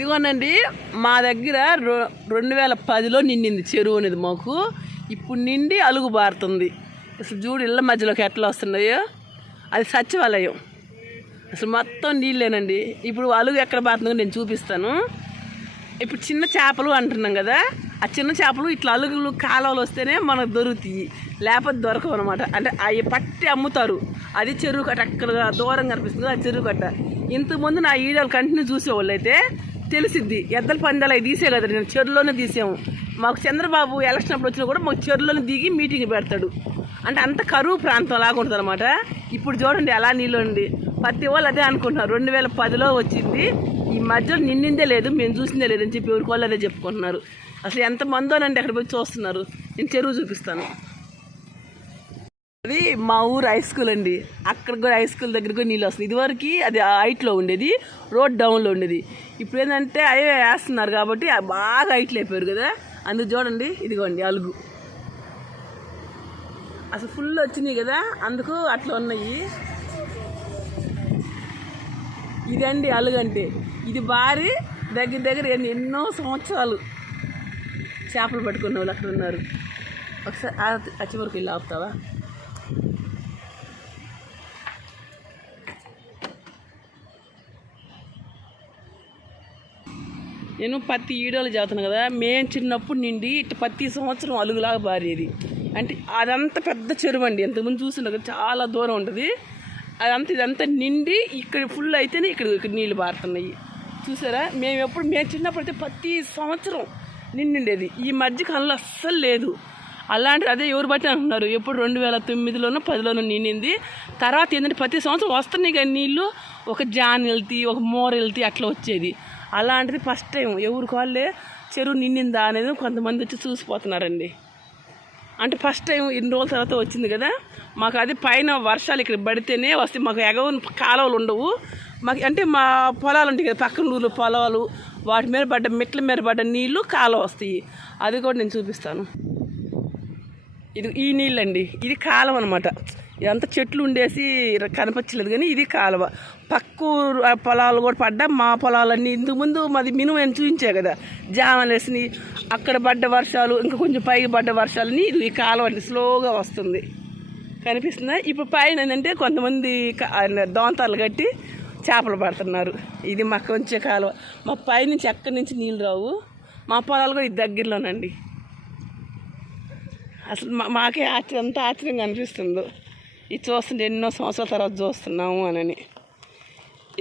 ఇదిగోనండి మా దగ్గర 2010లో నిండింది చెరువు అనేది మాకు. ఇప్పుడు నిండి అలుగు బారుతుంది. అసలు చూడు ఇళ్ళ మధ్యలోకి ఎట్లా వస్తున్నాయో. అది సచివాలయం. అసలు మొత్తం నీళ్ళేనండి. ఇప్పుడు అలుగు ఎక్కడ బారుతుందో నేను చూపిస్తాను. ఇప్పుడు చిన్న చేపలు అంటున్నాం కదా, ఆ చిన్న చేపలు ఇట్లా అలుగులు కాలువలు వస్తేనే మనకు దొరుకుతాయి, లేకపోతే దొరకవు అనమాట. అంటే అవి పట్టి అమ్ముతారు. అది చెరువు కట్ట అక్కడ దూరం కనిపిస్తుంది, అది చెరువు కట్ట. ఇంతకుముందు నా వీడియోలు కంటిన్యూ చూసేవాళ్ళు అయితే తెలిసిద్ది. ఎద్దల పందాలు అవి తీసే కదా, నేను చెరువులోనే తీసాము. మాకు చంద్రబాబు ఎలక్షన్ అప్పుడు వచ్చినా కూడా మాకు చెరువులోనే దిగి మీటింగ్ పెడతాడు. అంటే అంత కరువు ప్రాంతం లాగా ఉంటుంది అనమాట. ఇప్పుడు చూడండి అలా నీళ్ళు ఉండి ప్రతి వాళ్ళు అదే అనుకుంటున్నారు. 2010లో వచ్చింది, ఈ మధ్యలో నిండిందే లేదు, మేము చూసిందే లేదని చెప్పి ఎవరికి వాళ్ళు అదే చెప్పుకుంటున్నారు. అసలు ఎంతమందోనండి అక్కడ పోయి చూస్తున్నారు. నేను చెరువు చూపిస్తాను. అది మా ఊరు హై స్కూల్ అండి. అక్కడ కూడా హై స్కూల్ దగ్గర కూడా నీళ్ళు వస్తుంది. ఇదివరకు అది హైట్లో ఉండేది, రోడ్ డౌన్లో ఉండేది. ఇప్పుడు ఏంటంటే అవే వేస్తున్నారు కాబట్టి బాగా హైట్లో అయిపోయారు కదా, అందుకు చూడండి ఇదిగోండి అలుగు అసలు ఫుల్ వచ్చినాయి కదా, అందుకు అట్లా ఉన్నాయి. ఇదండి అలుగంటే. ఇది భారీ దగ్గర దగ్గర ఎన్నో సంవత్సరాలు చేపలు పట్టుకున్న వాళ్ళు అక్కడ ఉన్నారు. ఒకసారి అచ్చి వరకు వెళ్ళి ఆపుతావా? నేను ప్రతి వీడియోలు చదువుతున్నాను కదా, మేము చిన్నప్పుడు నిండి ఇటు ప్రతి సంవత్సరం అలుగులాగా బారేది. అంటే అదంతా పెద్ద చెరువు అండి. ఎంతమంది చూస్తుండే కదా, చాలా దూరం ఉంటుంది. అదంతా ఇదంతా నిండి ఇక్కడ ఫుల్ అయితేనే ఇక్కడ నీళ్ళు బారుతున్నాయి. చూసారా? మేము చిన్నప్పుడు అయితే ప్రతి సంవత్సరం నిండిండేది. ఈ మధ్య కాలంలో అస్సలు లేదు. అలాంటిది అదే ఎవరు బట్టి అంటున్నారు, ఎప్పుడు 2009లోనో 10లోనో నిండింది. తర్వాత ఏంటంటే ప్రతి సంవత్సరం వస్తున్నాయి కానీ నీళ్ళు, ఒక జాన్ వెళ్తీ ఒక మోర వెళ్తీ అట్లా వచ్చేది. అలాంటిది ఫస్ట్ టైం ఎవరికి వాళ్ళే చెరువు నిండిందా అనేది కొంతమంది వచ్చి చూసిపోతున్నారండి. అంటే ఫస్ట్ టైం ఇన్ని రోజుల తర్వాత వచ్చింది కదా. మాకు అది పైన వర్షాలు ఇక్కడ పడితేనే వస్తాయి. మాకు ఎగవ కాలువలు ఉండవు. మాకు అంటే మా పొలాలు ఉంటాయి కదా, పక్కన ఊళ్ళో పొలాలు, వాటి మీద పడ్డ మెట్ల మీద పడ్డ నీళ్ళు కాలువ వస్తాయి. అది కూడా నేను చూపిస్తాను. ఇది ఈ నీళ్ళండి, ఇది కాలువ అనమాట. ఇదంతా చెట్లు ఉండేసి కనపచ్చలేదు కానీ ఇది కాలువ. పక్క పొలాలు కూడా పడ్డా, మా పొలాలన్నీ ఇంతకుముందు మాది మినుము చూపించే కదా, జామలు వేసినాయి. అక్కడ పడ్డ వర్షాలు, ఇంకా కొంచెం పైకి పడ్డ వర్షాలని ఈ కాలువ అంటే స్లోగా వస్తుంది. కనిపిస్తుందా? ఇప్పుడు పైన ఏంటంటే కొంతమంది దోంతాలు కట్టి చేపలు పడుతున్నారు. ఇది మాకు వచ్చే కాలువ. మా పైనుంచి ఎక్కడి నుంచి నీళ్ళు రావు. మా పొలాలు కూడా ఇది దగ్గరలోనండి. అసలు మాకే ఎంత ఆశ్చర్యంగా అనిపిస్తుందో ఇది చూస్తుంటే, ఎన్నో సంవత్సరాల తర్వాత చూస్తున్నాము అని.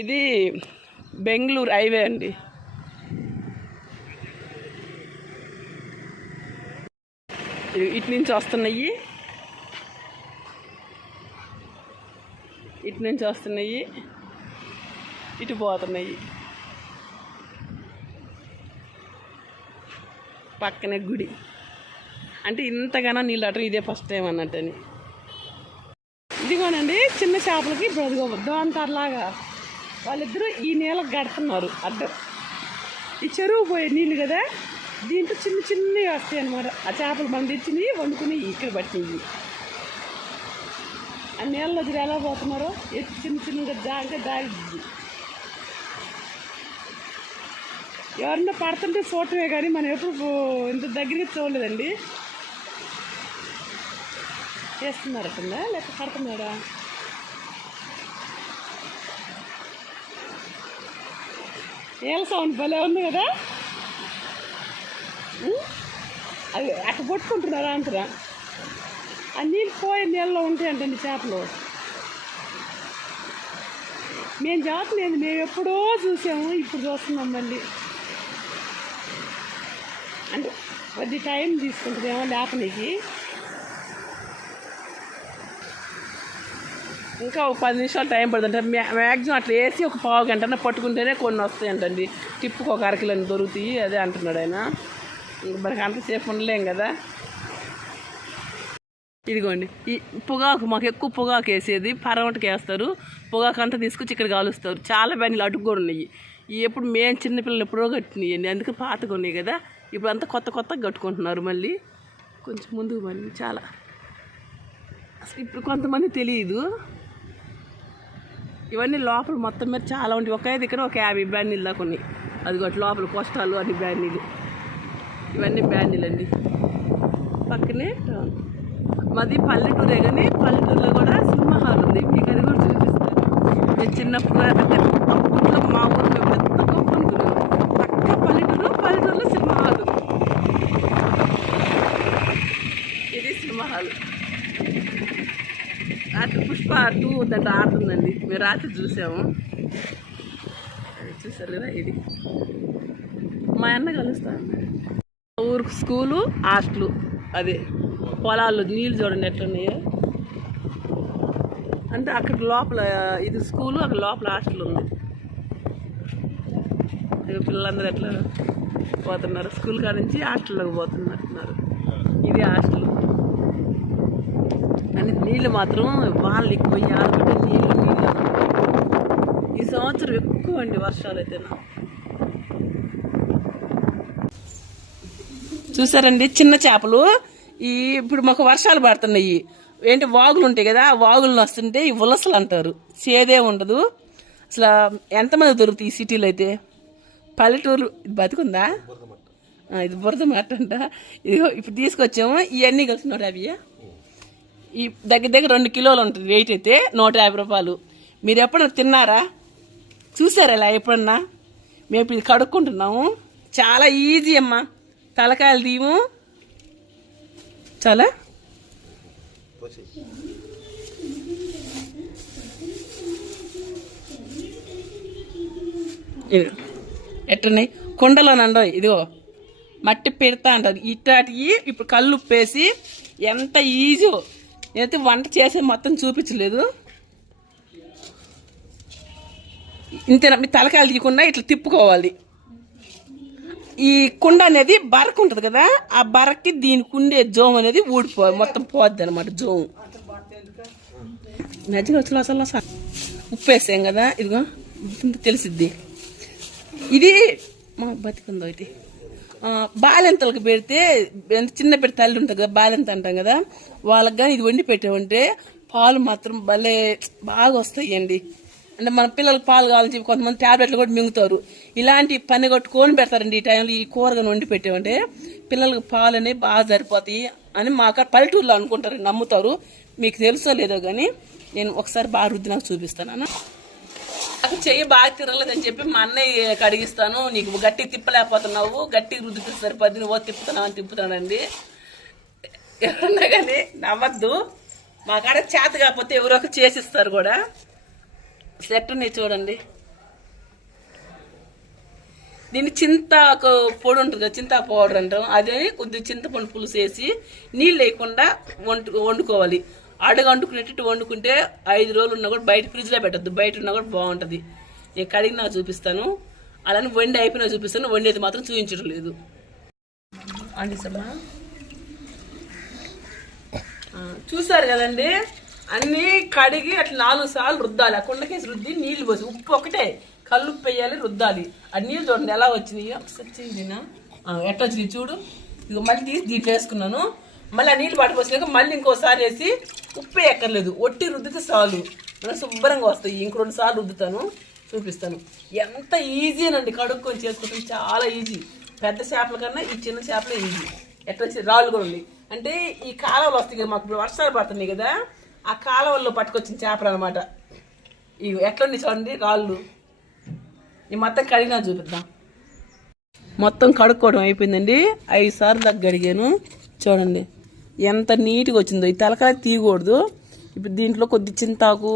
ఇది బెంగళూరు హైవే అండి. ఇటు నుంచి వస్తున్నాయి, ఇటు నుంచి వస్తున్నాయి, ఇటు పోతున్నాయి. పక్కనే గుడి. అంటే ఇంతగానో నీళ్ళు అటు ఇదే ఫస్ట్ టైం అన్నట్టని. ఇదిగోనండి చిన్న చేపలకి ఇప్పుడు దోంతారులాగా వాళ్ళిద్దరూ ఈ నీళ్ళకి గడుతున్నారు అడ్డం. ఈ చెరువు పోయే నీళ్ళు కదా, దీంట్లో చిన్న చిన్నవి వస్తాయి అన్నమాట. ఆ చేపలు మనం తెచ్చినవి వండుకుని ఇక్కడ పట్టినవి. ఆ నీళ్ళలో దగ్గర ఎలా పోతున్నారో చిన్న చిన్నగా జాగ్రత్త దాగి. ఎవరన్నా పడుతుంటే ఫోటోవే కానీ మనం ఎప్పుడు ఇంత దగ్గరికి చూడలేదండి. చేస్తున్నారు అట్లా, లేక పడుతున్నారా? ఏళ్ళ సౌండ్ భలే ఉంది కదా. అది అట్ట పట్టుకుంటున్నారా అంటారా? ఆ నీళ్ళు పోయే నీళ్ళలో ఉంటాయి అంటండి చేపలు. మేము చూడలేదు, మేము ఎప్పుడో చూసాము, ఇప్పుడు చూస్తున్నాం మళ్ళీ. అంటే కొద్ది టైం తీసుకుంటుందేమో లేపనికి. ఇంకా ఒక 10 నిమిషాలు టైం పడుతుంటే మ్యాక్సిమం అట్లా వేసి ఒక పావు గంటనే పట్టుకుంటేనే కొన్ని వస్తాయి అంటండి. టిప్పుకు ఒక అరకిలోని దొరుకుతాయి, అదే అంటున్నాడు ఆయన. ఇంక మనకి అంతసేపు ఉండలేం కదా. ఇదిగోండి ఈ పొగాకు, మాకు ఎక్కువ పొగాకు వేసేది పరమటకి వేస్తారు. పొగాకు అంతా తీసుకొచ్చి ఇక్కడ కాలుస్తారు. చాలా బ్యానీలు అడుగు కూడా ఉన్నాయి. ఎప్పుడు మేము చిన్నపిల్లలు ఎప్పుడో కట్టినాయండి, అందుకే పాతగా ఉన్నాయి కదా. ఇప్పుడు అంతా కొత్తగా కట్టుకుంటున్నారు మళ్ళీ. కొంచెం ముందుకు మళ్ళీ చాలా అసలు ఇప్పుడు కొంతమంది తెలియదు. ఇవన్నీ లోపల మొత్తం మీద చాలా ఉంటాయి. ఒకే దగ్గర ఒక 50 బ్యానీలు దాకా ఉన్నాయి. అది ఒకటి లోపల కోష్టాలు అన్ని బ్యాండీలు, ఇవన్నీ బ్యాండీలు అండి. పక్కనే టౌన్. మాది పల్లెటూరే, కానీ పల్లెటూరులో కూడా సినిమా హాల్ ఉంది. మీకు అది కూడా చూపిస్తాను. నేను చిన్నప్పుడు అంటే ఊళ్ళో మా ఊరు మేము పెద్ద గొప్ప అనుకున్నాం. పక్క పల్లెటూరులో సినిమా హాల్. ఇది సినిమా హాల్. రాత్రి పుష్ప 2 దాంట్లో ఆడుతుందండి. మేము రాత్రి చూసాము. చూసారు కదా, ఇది మా అన్న కలుస్తాను. ఊరికి స్కూలు, హాస్టలు, అదే పొలాల్లో నీళ్ళు చూడండి ఎట్లున్నాయో. అంటే అక్కడ లోపల ఇది స్కూలు, అక్కడ లోపల హాస్టల్ ఉంది. పిల్లలందరూ ఎట్లా పోతున్నారు, స్కూల్ కాడ నుంచి హాస్టల్లోకి పోతున్నట్టున్నారు. ఇది హాస్టల్. కానీ నీళ్ళు మాత్రం వాళ్ళు ఎక్కువ ఆడబట్టే నీళ్ళు. ఈ సంవత్సరం ఎక్కువ అండి వర్షాలు అయితే. చూసారండి చిన్న చేపలు. ఇప్పుడు మాకు వర్షాలు పడుతున్నాయి, ఏంటి వాగులు ఉంటాయి కదా, ఆ వాగులను వస్తుంటే ఈ ఉలసలు అంటారు. సేదే ఉండదు అసలు. ఎంతమంది దొరుకుతాయి ఈ సిటీలో అయితే. పల్లెటూరు ఇది బతుకుందా, ఇది బురద మట్ట అంట. ఇదిగో ఇప్పుడు తీసుకొచ్చాము. ఇవన్నీ కలిసి 150. ఈ దగ్గర 2 కిలోలు ఉంటుంది వెయిట్ అయితే. 150 రూపాయలు. మీరు ఎప్పుడన్నా తిన్నారా, చూసారా ఇలా ఎప్పుడన్నా? మేము ఇప్పుడు ఇది కడుక్కుంటున్నాము. చాలా ఈజీ అమ్మా. తలకాయలు తీము చాలా. ఎట్టున్నాయి కుండలోనండో. ఇదిగో మట్టి పెడతా అంటారు. ఇట్లాంటివి ఇప్పుడు కళ్ళు ఉప్పేసి ఎంత ఈజీ. నేనైతే వంట చేసే మొత్తం చూపించలేదు. ఇంతేనా, మీ తలకాయలు తీయకుండా ఇట్లా తిప్పుకోవాలి. ఈ కుండ అనేది బరకు ఉంటుంది కదా, ఆ బరకి దీనికి ఉండే జోమ్ అనేది మొత్తం పోద్ది అనమాట. జోము నచ్చిగా వచ్చి అసలు ఉప్పు వేసాం కదా, ఇదిగో తెలిసిద్ది. ఇది మా బతికుందో ఇది బాలెంతలకు పెడితే, చిన్న పెట్టి తల్లి ఉంటుంది కదా బాలెంత అంటాం కదా, వాళ్ళకి కానీ ఇది వండి పెట్టామంటే పాలు మాత్రం భలే బాగా వస్తాయండి. అంటే మన పిల్లలకు పాలు కావాలని చెప్పి కొంతమంది ట్యాబ్లెట్లు కూడా మింగుతారు. ఇలాంటి పని కొట్టుకొని పెడతారండి ఈ టైంలో. ఈ కూరగాయలు వండి పెట్టామంటే పిల్లలకు పాలు అనేవి బాగా సరిపోతాయి అని మా అక్కడ పల్లెటూరులో అనుకుంటారు, నమ్ముతారు. మీకు తెలుసో లేదో కానీ నేను ఒకసారి బాగా రుద్ది నాకు చూపిస్తాను. నాకు చెయ్యి బాగా తిరగలేదని చెప్పి మా అన్నయ్య కడిగిస్తాను. నీకు గట్టిగా తిప్పలేకపోతున్నావు, గట్టిగా రుద్దితే సరిపోద్ది, నువ్వు తిప్పుతున్నావు అని తిప్పుతానండి. ఎవరన్నా కానీ నవ్వద్దు. మా కాడ చేత కాకపోతే ఎవరో ఒక చేసిస్తారు కూడా. సెట్ ఉన్నాయి చూడండి. దీన్ని చింతాకు పొడి ఉంటుంది కదా, చింతాకు పౌడర్ అంటాం. అదే కొద్దిగా చింతపండు పులుసు వేసి నీళ్ళు వేయకుండా వండుకోవాలి. అడుగు వండుకునేటట్టు వండుకుంటే 5 రోజులు ఉన్నా కూడా బయట ఫ్రిడ్జ్లో పెట్టద్దు, బయట ఉన్నా కూడా బాగుంటుంది. నేను కడిగి నాకు చూపిస్తాను, అలానే వండి అయిపోయినా చూపిస్తాను. వండేది మాత్రం చూపించడం లేదు. అండిసమ్మా చూసారు కదండి. అన్నీ కడిగి అట్లా 4 సార్లు రుద్దాలి. ఆ కుండకేసి రుద్ది నీళ్ళు పోసి, ఉప్పు ఒకటే, కళ్ళు ఉప్పు వేయాలి, రుద్దాలి. ఆ నీళ్ళు చూడండి ఎలా వచ్చినాయి. ఎట్లా వచ్చినాయి చూడు. ఇక మళ్ళీ తీసి దీంట్లో వేసుకున్నాను. మళ్ళీ ఆ నీళ్ళు పట్టుకొచ్చినాక మళ్ళీ ఇంకోసారి వేసి ఉప్పు ఎక్కర్లేదు, ఒట్టి రుద్దితే చాలు, మనం శుభ్రంగా వస్తాయి. ఇంక 2 సార్లు రుద్దుతాను, చూపిస్తాను. ఎంత ఈజీ అనండి కడుక్కొని చేసుకుంటాం, చాలా ఈజీ. పెద్ద చేపల కన్నా ఈ చిన్న చేపలే ఈజీ. ఎట్లా వచ్చి రాళ్ళు కూడా ఉంది. అంటే ఈ కాలువలు వస్తాయి కదా, మాకు ఇప్పుడు వర్షాలు పడుతున్నాయి కదా, ఆ కాలువల్లో పట్టుకొచ్చిన చేపలు అనమాట. ఇవి ఎట్లుండి చూడండి రాళ్ళు. ఈ మొత్తం కడిగినా చూపిద్దాం. మొత్తం కడుక్కోవడం అయిపోయిందండి. 5 సార్లు దాకా కడిగాను. చూడండి ఎంత నీట్గా వచ్చిందో. ఈ తలకాయ తీయకూడదు. ఇప్పుడు దీంట్లో కొద్ది చింతాకు,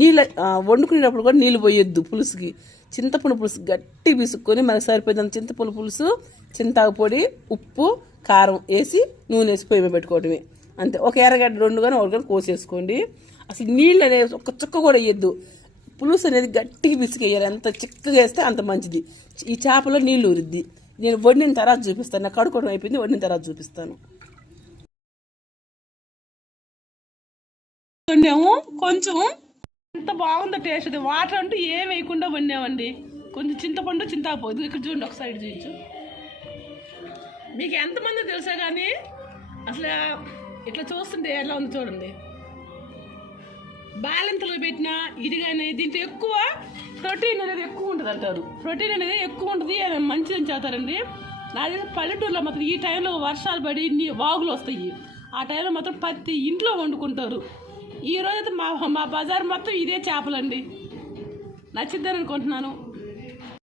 నీళ్ళు వండుకునేటప్పుడు కూడా నీళ్ళు పోయొద్దు పులుసుకి. చింతపండు పులుసు గట్టి పిసుక్కొని మనకు సరిపోయింది చింతపండు పులుసు, చింతాకు పొడి, ఉప్పు, కారం వేసి నూనె వేసి పొయ్యి పెట్టుకోవడమే అంతే. ఒక ఎర్రగడ్డ 2 కానీ 1 కానీ కోసేసుకోండి. అసలు నీళ్ళు అనేది ఒక చుక్క కూడా వేయద్దు. పులుసు అనేది గట్టిగా పిసికేయాలి. ఎంత చిక్కగా వేస్తే అంత మంచిది. ఈ చేపలో నీళ్ళు ఊరిద్ది. నేను వండిన తర్వాత చూపిస్తాను. నాకు కడుక్కోవడం అయిపోయింది, వండిన తర్వాత చూపిస్తాను. వండాము కొంచెం, ఎంత బాగుందో టేస్ట్. అది వాటర్ అంటూ ఏం వేయకుండా వండామండి. కొంచెం చింతపండు, చింతాకు. ఇక్కడ చూడండి, ఒక సైడ్ చూపించు. మీకు ఎంతమంది తెలుసా కానీ అసలు ఇట్లా చూస్తుంటే ఎలా ఉంది చూడండి. బాలింతలో పెట్టినా ఇదిగానే దీంట్లో ఎక్కువ ప్రోటీన్ అనేది ఎక్కువ ఉంటుంది అంటారు. ప్రోటీన్ అనేది ఎక్కువ ఉంటుంది, అది మంచిదని చేస్తారండి. నా దగ్గర పల్లెటూరులో మాత్రం ఈ టైంలో వర్షాలు పడి వాగులు వస్తాయి, ఆ టైంలో మాత్రం ప్రతి ఇంట్లో వండుకుంటారు. ఈ రోజైతే మా బజార్ మొత్తం ఇదే చేపలండి. నచ్చిద్దని అనుకుంటున్నాను.